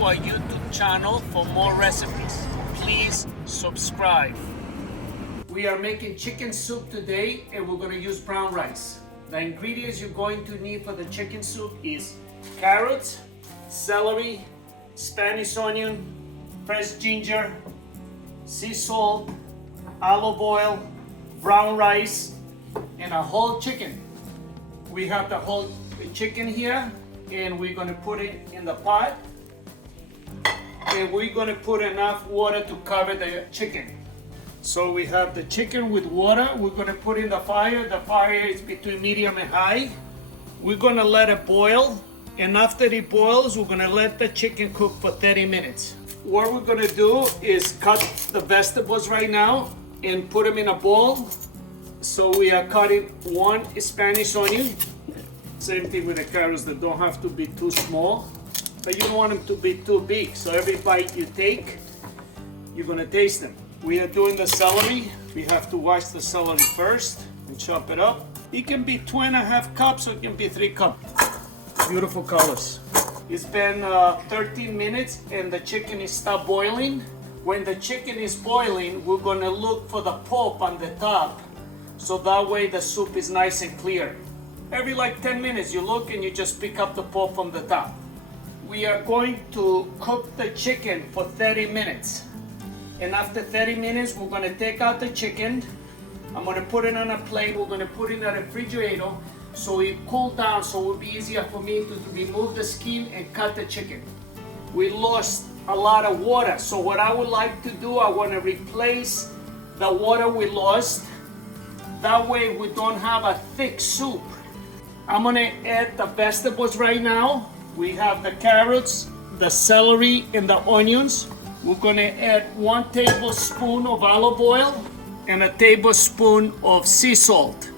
to our YouTube channel for more recipes. Please subscribe. We are making chicken soup today and we're going to use brown rice. The ingredients you're going to need for the chicken soup is carrots, celery, Spanish onion, fresh ginger, sea salt, olive oil, brown rice, and a whole chicken. We have the whole chicken here and we're going to put it in the pot. And we're going to put enough water to cover the chicken. So we have the chicken with water. We're going to put in the fire. The fire is between medium and high. We're going to let it boil. And after it boils, we're going to let the chicken cook for 30 minutes. What we're going to do is cut the vegetables right now and put them in a bowl. So we are cutting one Spanish onion. Same thing with the carrots, that don't have to be too small. But you don't want them to be too big. So every bite you take, you're going to taste them. We are doing the celery. We have to wash the celery first and chop it up. It can be 2.5 cups or it can be 3 cups. Beautiful colors. It's been 13 minutes and the chicken is stopped boiling. When the chicken is boiling, we're going to look for the pulp on the top. So that way the soup is nice and clear. Every like 10 minutes you look and you just pick up the pulp from the top. We are going to cook the chicken for 30 minutes. And after 30 minutes, we're going to take out the chicken. I'm going to put it on a plate. We're going to put it in the refrigerator so it cool down, so it will be easier for me to remove the skin and cut the chicken. We lost a lot of water, so what I would like to do, I want to replace the water we lost. That way we don't have a thick soup. I'm going to add the vegetables right now. We have the carrots, the celery, and the onions. We're going to add 1 tablespoon of olive oil and a tablespoon of sea salt.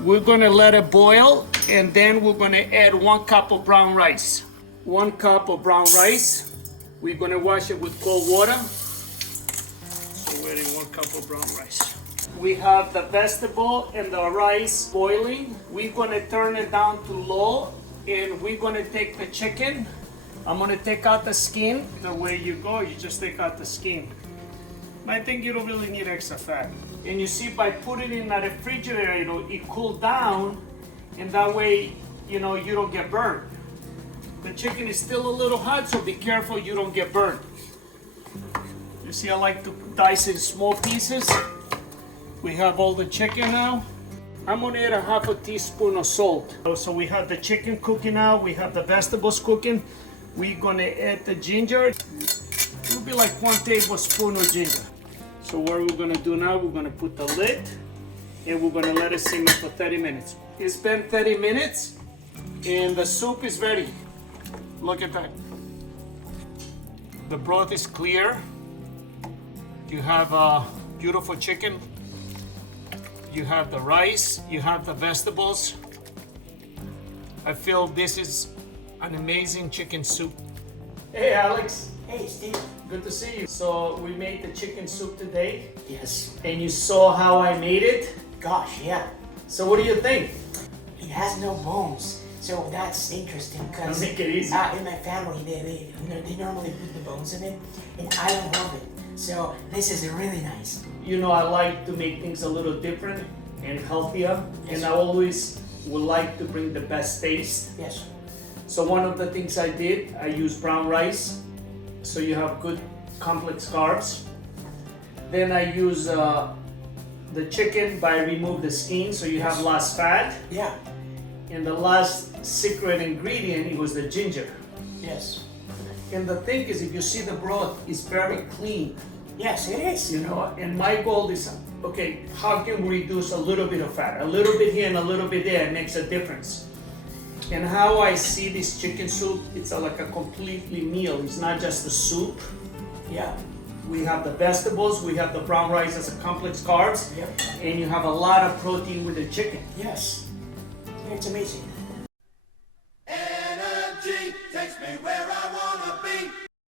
We're going to let it boil and then we're going to add 1 cup of brown rice. 1 cup of brown rice. We're going to wash it with cold water. So we're adding 1 cup of brown rice. We have the vegetable and the rice boiling. We're going to turn it down to low and we're going to take the chicken. I'm going to take out the skin. The way you go, you just take out the skin. I think you don't really need extra fat. And you see, by putting it in the refrigerator, it cooled down, and that way, you know, you don't get burned. The chicken is still a little hot, so be careful you don't get burned. You see, I like to dice in small pieces. We have all the chicken now. I'm gonna add a 1/2 teaspoon of salt. So we have the chicken cooking now, we have the vegetables cooking. We're gonna add the ginger. It will be like 1 tablespoon of ginger. So what we're gonna do now, we're gonna put the lid and we're gonna let it simmer for 30 minutes. It's been 30 minutes and the soup is ready. Look at that. The broth is clear. You have a beautiful chicken. You have the rice, you have the vegetables. I feel this is an amazing chicken soup. Hey Alex. Hey Steve. Good to see you. So we made the chicken soup today. Yes. And you saw how I made it? Gosh, yeah. So what do you think? It has no bones. So that's interesting because Make it easy. In my family they normally put the bones in it and I don't love it. So this is really nice. You know, I like to make things a little different and healthier. Yes. And I always would like to bring the best taste. Yes. So one of the things I did, I used brown rice. So you have good complex carbs. Then I use the chicken, but I remove the skin so you have less fat. Yeah. And the last secret ingredient, it was the ginger. Yes. And the thing is, if you see the broth, it's very clean. Yes, it is. You know, and my goal is, okay, how can we reduce a little bit of fat? A little bit here and a little bit there, it makes a difference. And how I see this chicken soup, it's like a completely meal. It's not just a soup. Yeah. We have the vegetables, we have the brown rice as a complex carbs, Yep. and you have a lot of protein with the chicken. Yes. It's amazing.